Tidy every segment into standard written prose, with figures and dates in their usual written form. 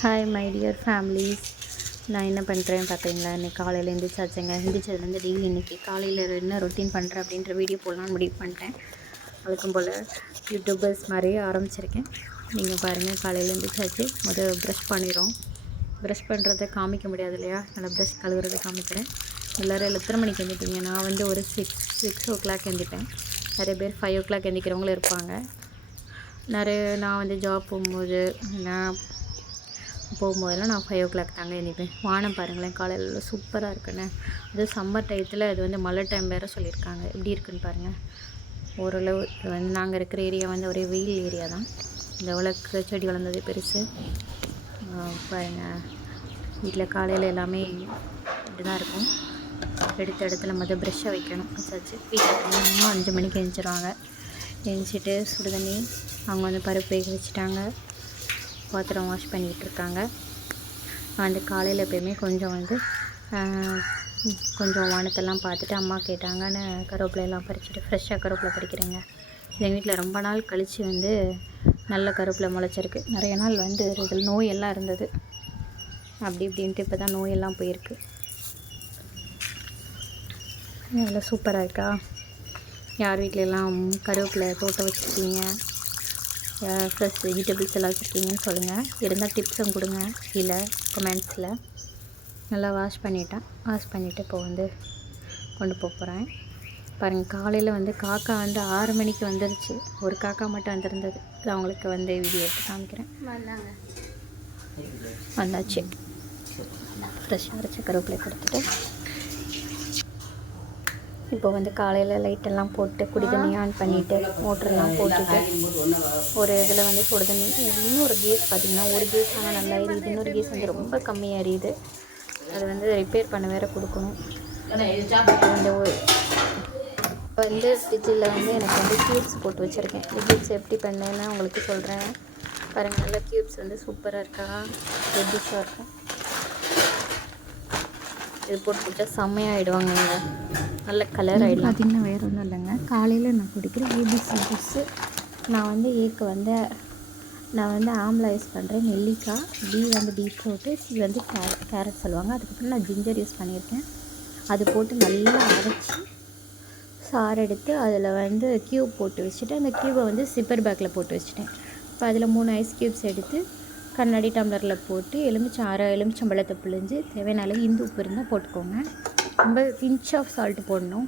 Hi my dear families. நான் என்ன பண்ணுறேன் பார்த்தீங்களா, இன்றைக்கி காலையில் எழுந்திரிச்சாச்சுங்க. எழுந்திரிச்சதுலேருந்து டெய்லி இன்றைக்கி காலையில் என்ன ரொட்டீன் பண்ணுறேன் அப்படின்ற வீடியோ போடலான்னு முடிவு பண்ணிட்டேன். அதுக்கும் போல் யூடியூபர்ஸ் மாதிரியே ஆரம்பிச்சிருக்கேன். நீங்கள் பாருங்கள், காலையில் எழுந்திரிச்சாச்சு. ப்ரஷ் பண்ணிடுறோம். ப்ரஷ் பண்ணுறதை காமிக்க முடியாது இல்லையா, நல்லா ப்ரஷ் கழுவுறதை காமிக்கிறேன். எல்லோரும் எத்தனை மணிக்கு எழுந்திரிப்பீங்க? நான் வந்து ஒரு சிக்ஸ் ஓ கிளாக் எழுந்திரிப்பேன். நிறைய பேர் 5 o'clock எழுந்திரிக்கிறவங்களும் இருப்பாங்க. நான் வந்து ஜாப் போகும்போதெல்லாம் நான் 5 o'clock தாங்க எழுந்திரிப்பேன். வானம் பாருங்களேன், காலையில் சூப்பராக இருக்குன்னு. அது சம்மர் டயத்தில் இது வந்து மழை டைம் வேறு சொல்லியிருக்காங்க. எப்படி இருக்குன்னு பாருங்கள். ஓரளவு இது வந்து நாங்கள் இருக்கிற ஏரியா வந்து ஒரே வெயில் ஏரியா தான். இந்த விளக்கு செடி வளர்ந்தது பெருசு பாருங்கள். வீட்டில் காலையில் எல்லாமே இப்படி தான் இருக்கும். எடுத்த இடத்துல ப்ரெஷ்ஷை வைக்கணும். வச்சாச்சு. வீட்டில் அம்மா 5 மணிக்கு எழுந்திரிச்சிடுவாங்க. எழுந்திரிச்சிட்டு சுடு தண்ணி அவங்க வந்து பருப்பு வேக வச்சுட்டாங்க. பாத்திரம் வாஷ் பண்ணிகிட்ருக்காங்க. அந்த காலையில் எப்போயுமே கொஞ்சம் வானத்தெல்லாம் பார்த்துட்டு அம்மா கேட்டாங்கன்னு கருவேப்பிலையெல்லாம் பறிச்சுட்டு ஃப்ரெஷ்ஷாக கருவேப்பிலை பறிக்கிறேங்க. எங்கள் வீட்டில் ரொம்ப நாள் கழித்து வந்து நல்ல கருவேப்பிலை முளைச்சிருக்கு. நிறைய நாள் வந்து இதில் நோயெல்லாம் இருந்தது. அப்படி இப்படின்ட்டு இப்போ தான் நோயெல்லாம் போயிருக்கு. எவ்வளோ சூப்பராக இருக்கா. யார் வீட்டிலெல்லாம் கருவேப்பிலை தோட்டம் வச்சுருக்கீங்க, ஃப்ரெஷ் வெஜிடபிள்ஸ் எல்லாம் வச்சுருக்கீங்கன்னு சொல்லுங்கள். இருந்தால் டிப்ஸும் கொடுங்க கீழே கமெண்ட்ஸில். நல்லா வாஷ் பண்ணிவிட்டு இப்போ வந்து கொண்டு போகிறேன். பாருங்கள், காலையில் வந்து காக்கா வந்து 6 மணிக்கு வந்துருச்சு. ஒரு காக்கா மட்டும் வந்திருந்தது. அது அவங்களுக்கு வந்து வீடியோ எடுத்து காமிக்கிறேன். வந்தாச்சு. ஃப்ரெஷ்ஷாக அரைச்ச கருவேப்பிலை கொடுத்துட்டு இப்போ வந்து காலையில் லைட்டெல்லாம் போட்டு குடி தண்ணி ஆன் பண்ணிவிட்டு மோட்டரெல்லாம் போட்டுட்டு ஒரு இதில் வந்து சுடு தண்ணி. இன்னொரு கேஸ் பார்த்திங்கன்னா, ஒரு கேஸ் ஆனால் நல்லா எரியுது, இன்னொரு கேஸ் வந்து ரொம்ப கம்மியாக எரியுது. அது வந்து ரிப்பேர் பண்ண வேறு கொடுக்கணும். வந்து ஃப்ரிட்ஜில் வந்து எனக்கு வந்து க்யூப்ஸ் போட்டு வச்சுருக்கேன். இந்த க்யூப்ஸ் எப்படி பண்ணேன்னு உங்களுக்கு சொல்கிறேன். பாருங்கள், நல்லா க்யூப்ஸ் வந்து சூப்பராக இருக்கா, ரெட்டிஷாக இருக்கும். இது போட்டு குடித்தா செம்மையாகிடுவாங்க, நல்ல கலர் ஆகிடும். பார்த்திங்கன்னா வேறு ஒன்றும் இல்லைங்க. காலையில் நான் குடிக்கிற ஏபிசி ஜூஸு. நான் வந்து ஆம்லா யூஸ் பண்ணுறேன், நெல்லிக்காய், பி வந்து பீட்ரூட்டு, சி வந்து கேரட் சொல்லுவாங்க. அதுக்கப்புறம் நான் ஜிஞ்சர் யூஸ் பண்ணியிருக்கேன். அது போட்டு நல்லா அரைச்சி சாறு எடுத்து அதில் வந்து க்யூப் போட்டு வச்சுட்டு அந்த க்யூபை வந்து சிப்பர் பேக்கில் போட்டு வச்சுட்டேன். இப்போ அதில் 3 ஐஸ் க்யூப்ஸ் எடுத்து கண்ணாடி டம்ளரில் போட்டு எலுமிச்சம்பழத்தை பிழிஞ்சு தேவையான அளவு இந்து உப்பு இருந்தால் போட்டுக்கோங்க. ரொம்ப பிஞ்ச் ஆஃப் சால்ட்டு போடணும்.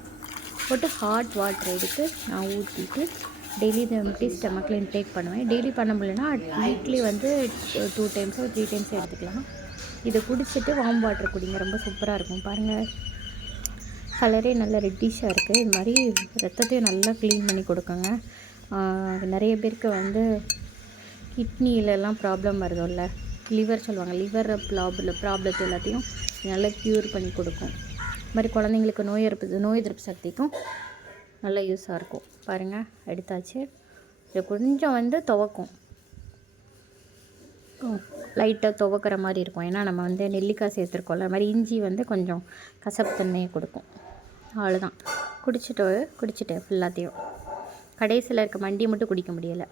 போட்டு ஹாட் வாட்டர் எடுத்து நான் ஊற்றிட்டு டெய்லி இதை எம்டி ஸ்டமக்கில் இன்டேக் பண்ணுவேன். டெய்லி பண்ண முடியலன்னா வீக்லி வந்து 2 times or 3 times எடுத்துக்கலாம். இதை குடிச்சிட்டு வார்ம் வாட்டர் குடிங்க, ரொம்ப சூப்பராக இருக்கும். பாருங்கள், கலரே நல்லா ரெட்டிஷாக இருக்குது. இது மாதிரி ரத்தத்தையும் நல்லா க்ளீன் பண்ணி கொடுக்குங்க. நிறைய பேருக்கு வந்து கிட்னிலெலாம் ப்ராப்ளம் வருதுல்ல, லிவர் சொல்லுவாங்க, லிவர் ப்ராப்ளத்தை எல்லாத்தையும் நல்லா க்யூர் பண்ணி கொடுக்கும். இது மாதிரி குழந்தைங்களுக்கு நோய் எதிர்ப்பு சக்திக்கும் நல்லா யூஸாக இருக்கும். பாருங்கள், எடுத்தாச்சு. இதை கொஞ்சம் வந்து துவக்கும், லைட்டாக துவக்கிற மாதிரி இருக்கும். ஏன்னா நம்ம வந்து நெல்லிக்காய் சேர்த்துருக்கோம்ல, அது மாதிரி இஞ்சி வந்து கொஞ்சம் கசப்பு தன்மையை கொடுக்கும். அவ்வளோதான். குடிச்சிட்டு ஃபுல்லாத்தையும் கடைசியில் இருக்க மண்டியை மட்டும் குடிக்க முடியலை.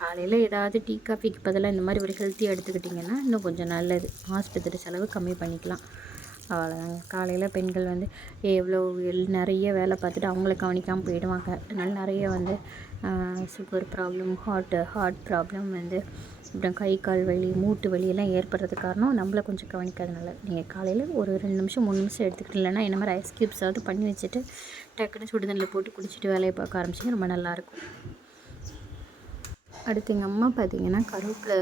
காலையில் ஏதாவது டீ காஃபிக்கு பதிலாக இந்த மாதிரி ஒரு ஹெல்த்தியாக எடுத்துக்கிட்டிங்கன்னா இன்னும் கொஞ்சம் நல்லது. ஆஸ்பத்திரி செலவு கம்மி பண்ணிக்கலாம். அவ்வளோதாங்க. காலையில் பெண்கள் வந்து நிறைய வேலை பார்த்துட்டு அவங்கள கவனிக்காமல் போயிடுவாங்க. அதனால் நிறைய வந்து சுகர் ப்ராப்ளம், ஹார்ட் ப்ராப்ளம் வந்து அப்புறம் கை கால் வலி, மூட்டு வலி எல்லாம் ஏற்படுறதுக்கு காரணம் நம்மளை கொஞ்சம் கவனிக்காதனால. நீங்கள் காலையில் ஒரு 2 நிமிஷம் 3 நிமிஷம் எடுத்துக்கிட்டு, இல்லைன்னா இந்த மாதிரி ஐஸ் க்யூப்ஸாவது பண்ணி வச்சுட்டு டக்குன்னு சுடுதண்ணில் போட்டு குடிச்சிட்டு வேலையை பார்க்க ஆரம்பிச்சிங்க, ரொம்ப நல்லாயிருக்கும். அடுத்து எங்கள் அம்மா பார்த்திங்கன்னா கருவேப்பிலை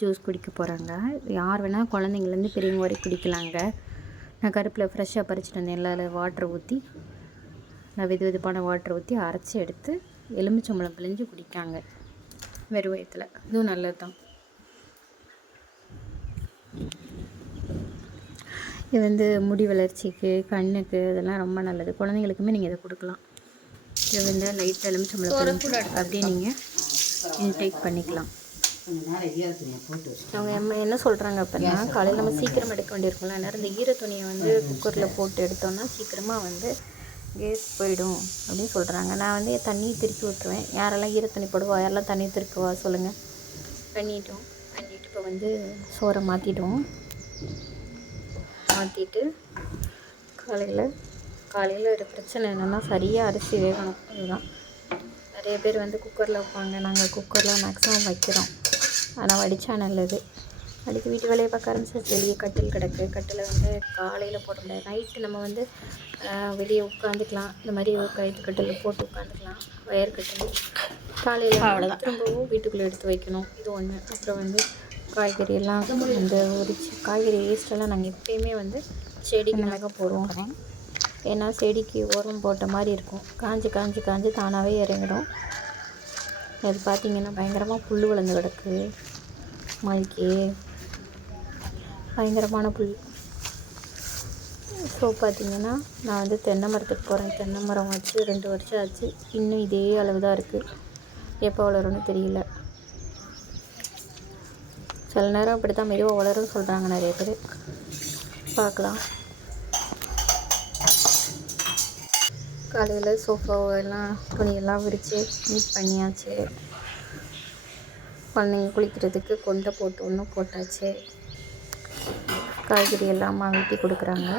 ஜூஸ் குடிக்க போகிறாங்க. யார் வேணால் குழந்தைங்கள்லேருந்து பெரியவங்க வரைக்கும் குடிக்கலாங்க. நான் கருவேப்பிலை ஃப்ரெஷ்ஷாக பறிச்சிட்டு வந்தேன். அதில் வாட்டர் ஊற்றி, நான் வெதுப்பான வாட்டர் ஊற்றி அரைச்சி எடுத்து எலுமிச்சம்பழம் பிழிஞ்சு குடிக்காங்க வெறும் வயிற்றுல. இதுவும் நல்லது தான். இது வந்து முடி வளர்ச்சிக்கு, கண்ணுக்கு இதெல்லாம் ரொம்ப நல்லது. குழந்தைங்களுக்குமே நீங்கள் இதை கொடுக்கலாம். இது வந்து லைட்டாக எலுமிச்சம்பழம் அப்படியே நீங்கள் இன்டேக் பண்ணிக்கலாம். அவங்க என்ன சொல்கிறாங்க அப்படின்னா, காலையில் நம்ம சீக்கிரம் எடுக்க வேண்டியிருக்கும்ல, நேரம் இந்த ஈர துணியை வந்து குக்கரில் போட்டு எடுத்தோன்னா சீக்கிரமாக வந்து கேஸ் போயிடும் அப்படின்னு சொல்கிறாங்க. நான் வந்து தண்ணி திருப்பி விட்டுருவேன். யாரெல்லாம் ஈர தண்ணி போடுவா, யாரெல்லாம் தண்ணி திருக்குவா சொல்லுங்கள். பண்ணிட்டு இப்போ வந்து சோறை மாற்றிட்டோம். மாற்றிட்டு காலையில் ஒரு பிரச்சனை என்னென்னா சரியாக அரிசி வேகணும். அதுதான் நிறைய பேர் வந்து குக்கரில் வைப்பாங்க. நாங்கள் குக்கரில் மேக்ஸிமம் வைக்கிறோம். ஆனால் வடித்தா நல்லது. அடுத்து வீட்டு வேலையை பார்க்க ஆரம்பிச்சாச்சு. வெளியே கட்டில் கிடக்கு. கட்டில் வந்து காலையில் போட முடியாது. நைட்டு நம்ம வந்து வெளியே உட்காந்துக்கலாம். இந்த மாதிரி கயிற்று கட்டில் போட்டு உட்காந்துக்கலாம். வயர் கட்டில். காலையில் அவ்வளோதான். திரும்பவும் வீட்டுக்குள்ளே எடுத்து வைக்கணும். இது ஒன்று. அப்புறம் வந்து காய்கறி எல்லாம் வந்து உரிச்சு காய்கறி வேஸ்ட்டெல்லாம் நாங்கள் எப்பயுமே வந்து செடிக்கு மிளகா போடுவோம். ஏன்னா செடிக்கு உரம் போட்ட மாதிரி இருக்கும். காஞ்சி தானாகவே இறங்கிடும். அது பார்த்திங்கன்னா பயங்கரமாக புல் வளர்ந்து கிடக்கு. மழைக்கு பயங்கரமான புல். ஸோ பார்த்திங்கன்னா நான் வந்து தென்னை மரத்துக்கு போகிறேன். தென்னை மரம் வச்சு 2 வருஷம் ஆச்சு. இன்னும் இதே அளவு தான் இருக்குது. எப்போ வளரும்னு தெரியல. சில நேரம் இப்படி தான் மெதுவாக வளரும்னு சொல்கிறாங்க நிறைய பேர். பார்க்கலாம். காலையில் சோஃபாவெல்லாம் துணியெல்லாம் விரித்து நீட் பண்ணியாச்சு. குழந்தைங்க குளிக்கிறதுக்கு கொண்டை போட்டாச்சு. காய்கறி எல்லாம் அம்மா வெட்டி கொடுக்குறாங்க.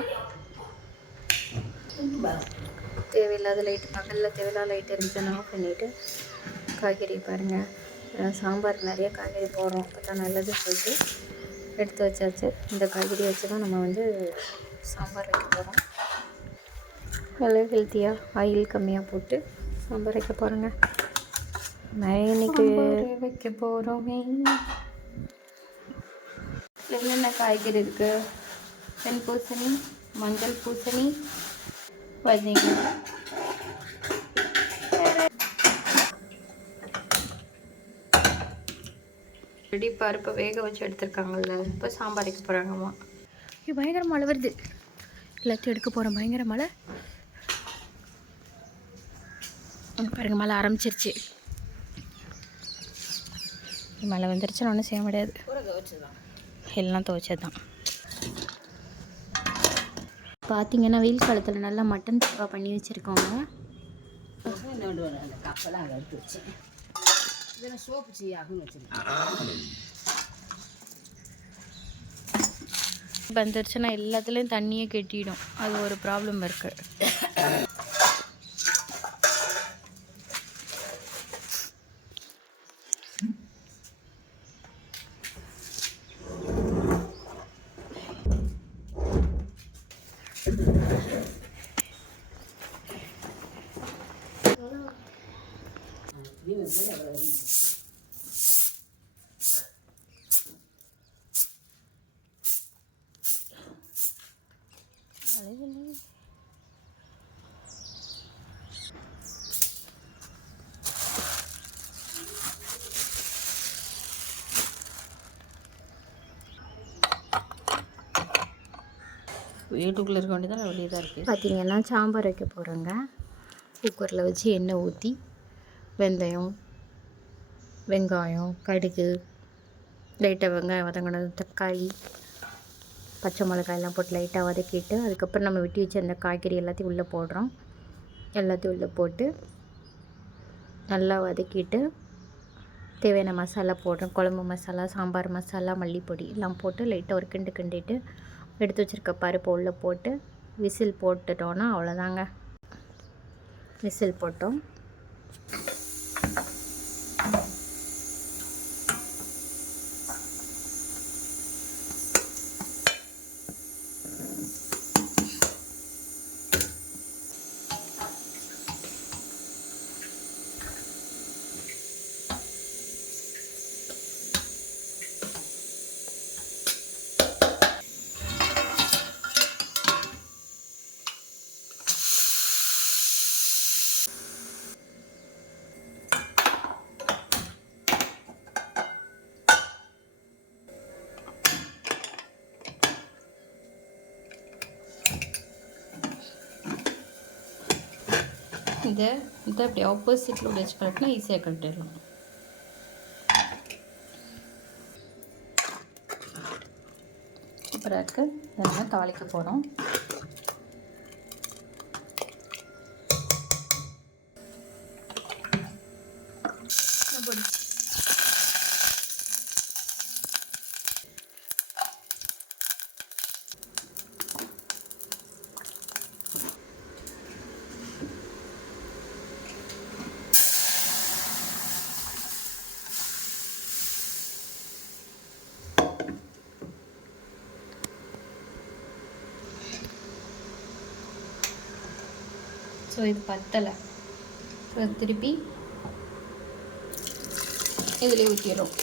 தேவையில்லாத லைட்டு பகலில் தேவையில்லாத லைட் இருந்துச்சுன்னா ஆஃப் பண்ணிவிட்டு காய்கறி பாருங்கள். சாம்பாருக்கு நிறைய காய்கறி போடுறோம். அப்போ தான் நல்லது சொல்லிட்டு எடுத்து வச்சாச்சு. இந்த காய்கறி வச்சு தான் நம்ம வந்து சாம்பார் வைக்க போகிறோம். நல்லா ஹெல்த்தியாக ஆயில் கம்மியாக போட்டு சாம்பார் வைக்க போகிறோங்க. இன்னைக்கு வைக்க போகிறோமே. என்னென்ன காய்கறி இருக்குது? வெண் பூசணி, மஞ்சள் பூசணி, வதங்கிங்க. ரெடி பருப்பை வேக வச்சு எடுத்துருக்காங்கல்ல. இப்போ சாம்பார் வைக்க போகிறாங்கம்மா. இது பயங்கர மழை வருது. எல்லாத்தையும் எடுக்க போகிறோம். பயங்கர மழை பாருங்கள். மழை ஆரம்பிச்சிருச்சு. மழை வந்துருச்சுன்னு ஒன்றும் செய்ய முடியாது. எல்லாம் துவைச்சது தான். பார்த்தீங்கன்னா வெயில் காலத்தில் நல்லா மட்டன் சுக்கா பண்ணி வச்சுருக்கோங்க. வந்துருச்சுன்னா எல்லாத்துலேயும் தண்ணியே கெட்டிடும். அது ஒரு ப்ராப்ளம் இருக்குது. வீட்டுக்குள்ளே இருக்க வேண்டியதான் வெளியே தான் இருக்குது. பார்த்தீங்கன்னா சாம்பார் வைக்க போகிறோங்க. குக்கரில் வச்சு எண்ணெய் ஊற்றி வெந்தயம், வெங்காயம், கடுகு, லைட்டாக வெங்காயம் வதங்கினது, தக்காளி, பச்சை மிளகாயெல்லாம் போட்டு லைட்டாக வதக்கிட்டு அதுக்கப்புறம் நம்ம வெட்டி வச்சு அந்த காய்கறி எல்லாத்தையும் உள்ளே போடுறோம். எல்லாத்தையும் உள்ளே போட்டு நல்லா வதக்கிட்டு தேவையான மசாலா போடுறோம். குழம்பு மசாலா, சாம்பார் மசாலா, மல்லிப்பொடி எல்லாம் போட்டு லைட்டாக ஒரு கிண்டிட்டு எடுத்து வச்சுருக்க பருப்பு உள்ளே போட்டு விசில் போட்டுட்டோன்னா அவ்வளோதாங்க. விசில் போட்டோம். இதை அப்படி ஆப்போசிட்டில் உள்ள வச்சு கலட்டினா ஈஸியாக கட்டிடலாம். அப்புறம் இதெல்லாம் தாளிக்க போகிறோம். ஸோ இது பத்தலை. ஸோ திருப்பி இதில் ஊற்றிடும்.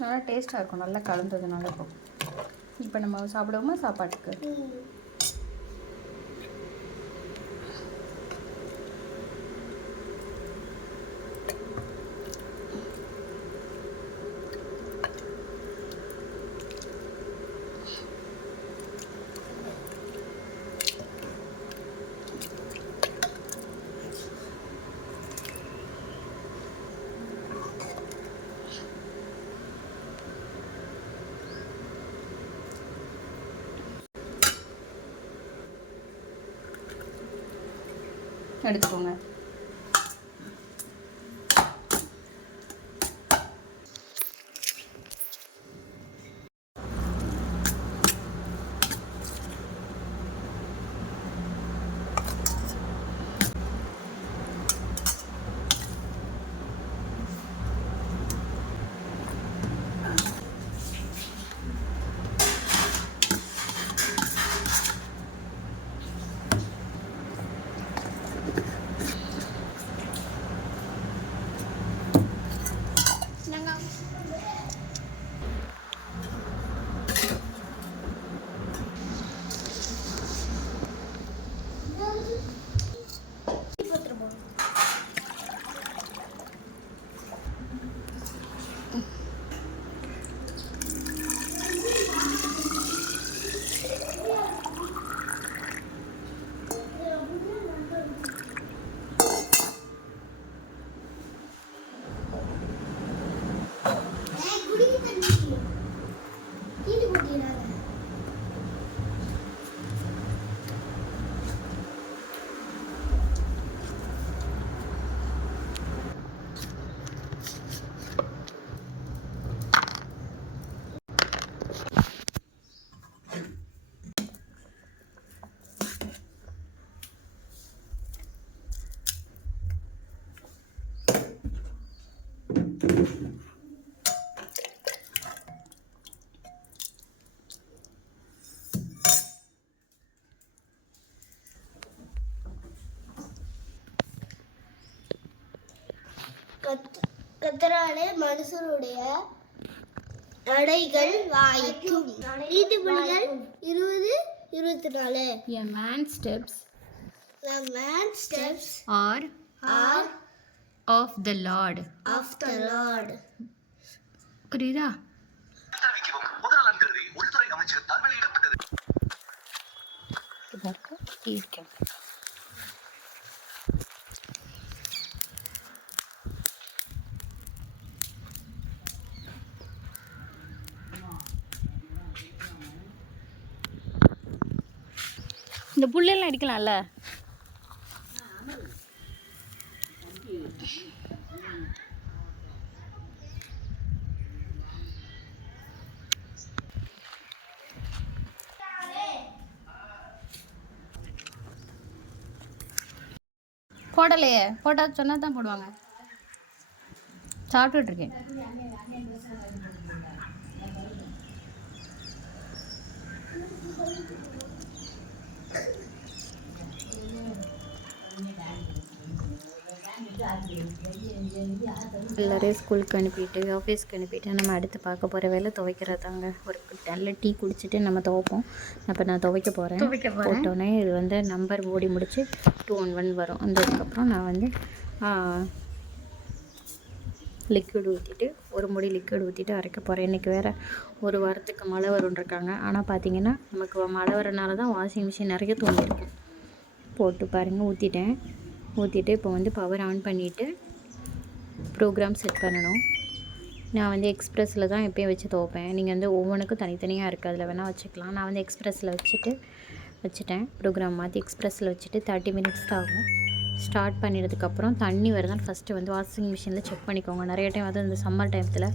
நல்லா டேஸ்ட்டாக இருக்கும், நல்லா கலந்ததுனால இருக்கும். இப்போ நம்ம சாப்பிடுவோமா சாப்பாட்டுக்கு? எடுத்துக்கோங்க. கத்தராலே மனுஷருடைய நடைகள் வாய்க்கும். நீதிமொழிகள் 20:24. A man's steps are of the Lord. புரியுதா? இந்த புல்லெல்லாம் அடிக்கலாம்ல. போடலையே, போட்டா சொன்னா தான் போடுவாங்க. சாப்பிட்டுட்டு இருக்கேன். எல்லோரையும் ஸ்கூலுக்கு அனுப்பிட்டு ஆஃபீஸ்க்கு அனுப்பிட்டு நம்ம அடுத்து பார்க்க போகிற வேலை துவைக்கிறதாங்க. ஒரு நல்ல டீ குடிச்சிட்டு நம்ம துவைப்போம். அப்போ நான் துவைக்க போகிறேன். போட்டோன்னே இது வந்து நம்பர் ஓடி முடிச்சு 211 வரும். அதுக்கப்புறம் நான் வந்து லிக்விட் ஊற்றிட்டு ஒரு முடி லிக்விட் ஊற்றிட்டு அரைக்க போகிறேன். இன்றைக்கி வேறு ஒரு வாரத்துக்கு மழை வரும்ன்ருக்காங்க. ஆனால் பார்த்திங்கன்னா நமக்கு மழை வரனால தான் வாஷிங் மிஷின் நிறைய தூங்கிருக்கு. போட்டு பாருங்கள், ஊற்றிட்டு இப்போ வந்து பவர் ஆன் பண்ணிவிட்டு ப்ரோக்ராம் செட் பண்ணணும். நான் வந்து எக்ஸ்ப்ரெஸில் தான் எப்போயும் வச்சு துவைப்பேன். நீங்கள் வந்து ஒவ்வொன்றுக்கும் தனித்தனியாக இருக்குது, அதில் வேணால் வச்சுக்கலாம். நான் வந்து எக்ஸ்ப்ரெஸில் வச்சுட்டேன். ப்ரோக்ராம் மாற்றி எக்ஸ்ப்ரெஸில் வச்சுட்டு 30 மினிட்ஸ் தான் ஆகும். ஸ்டார்ட் பண்ணிடுறதுக்கப்புறம் தண்ணி வருதான் ஃபஸ்ட்டு வந்து வாஷிங் மிஷினில் செக் பண்ணிக்கோங்க. நிறைய டைம் வந்து இந்த சம்மர் டைமத்தில்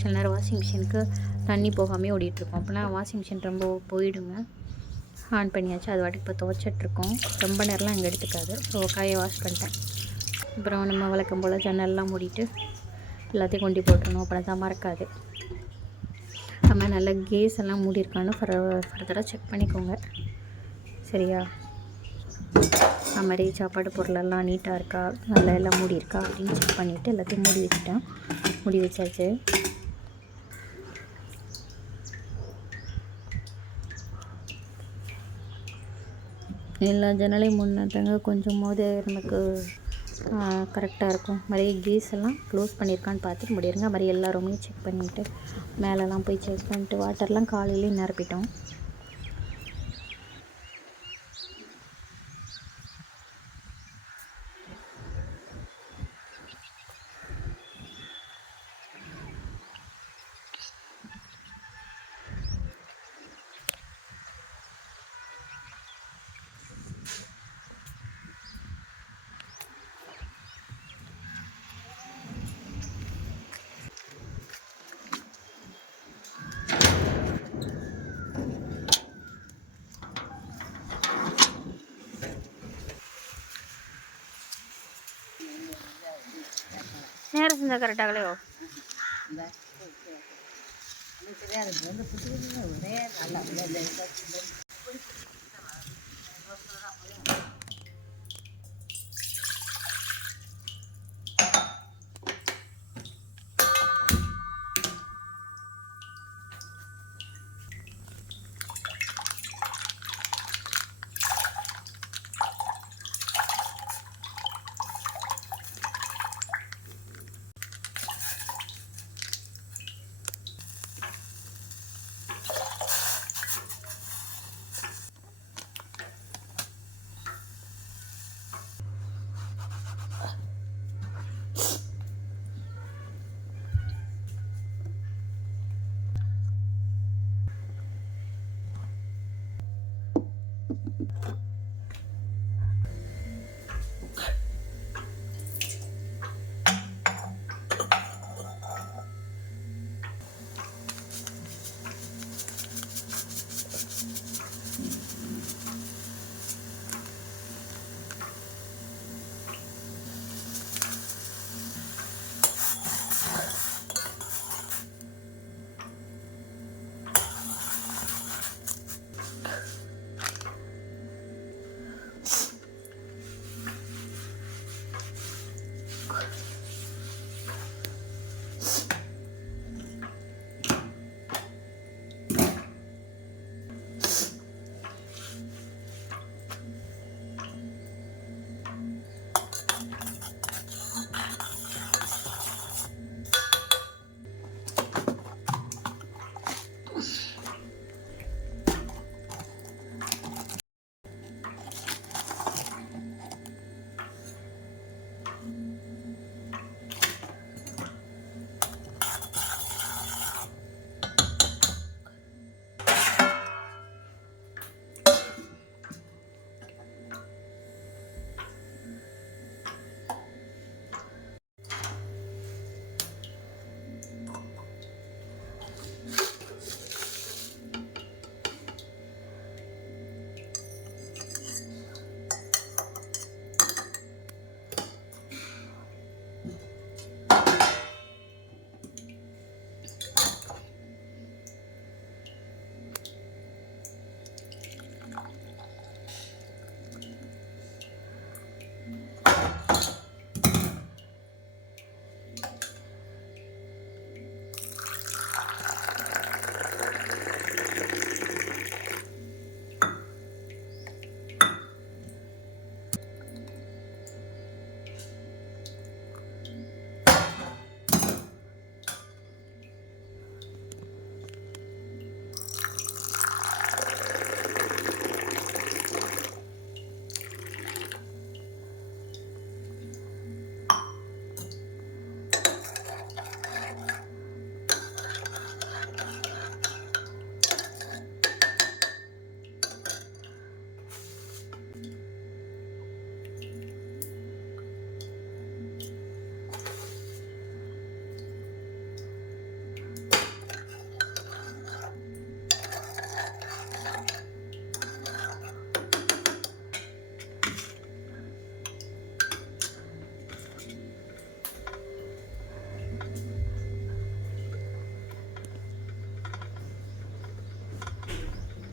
சில நேரம் வாஷிங் மிஷினுக்கு தண்ணி போகாமே ஓடிட்டுருக்கோம். அப்போலாம் வாஷிங் மிஷின் ரொம்ப போயிடுங்க. ஆன் பண்ணியாச்சு, அது வாட்டிக்கு இப்போ துவைச்சிட்ருக்கோம். ரொம்ப நேரம்லாம் இங்கே எடுத்துக்காது. ஸோ கையை வாஷ் பண்ணிட்டேன். அப்புறம் நம்ம வழக்கம் போல் ஜன்னல்லாம் மூடிட்டு எல்லாத்தையும் கொண்டு போட்டுருணும். அப்புறம் தான் மறக்காது. நம்ம நல்லா கேஸ் எல்லாம் மூடி இருக்கான்னு ஃபர்தராக செக் பண்ணிக்கோங்க. சரியா? அது மாதிரி சாப்பாடு பொருளெல்லாம் நீட்டாக இருக்கா, நல்லா எல்லாம் மூடி இருக்கா அப்படின்னு செக் பண்ணிவிட்டு எல்லாத்தையும் மூடி வச்சாச்சு. எல்லா ஜன்னலையும் முன்னாங்க கொஞ்சம் போது நமக்கு கரெக்டாக இருக்கும். மாதிரி கேஸ் எல்லாம் க்ளோஸ் பண்ணியிருக்கான்னு பார்த்துட்டு முடியிருங்க. மாதிரி எல்லா ரூமையும் செக் பண்ணிவிட்டு மேலெல்லாம் போய் செக் பண்ணிட்டு வாட்டர்லாம் காலையிலேயே நிரப்பிட்டோம். நேரம் செஞ்சால் கரெக்டாகலையோ?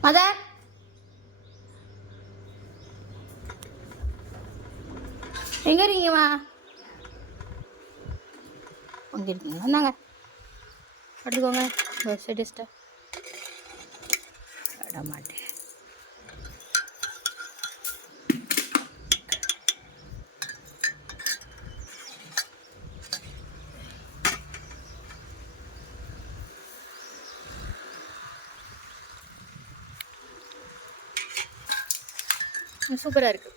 மதர் எங்கே இருக்கீங்கம்மா? அங்கே இருக்கீங்க, வந்தாங்க எடுத்துக்கோங்க. செடிஸ்ட்டா விட மாட்டேன். சூப்பராக இருக்குது.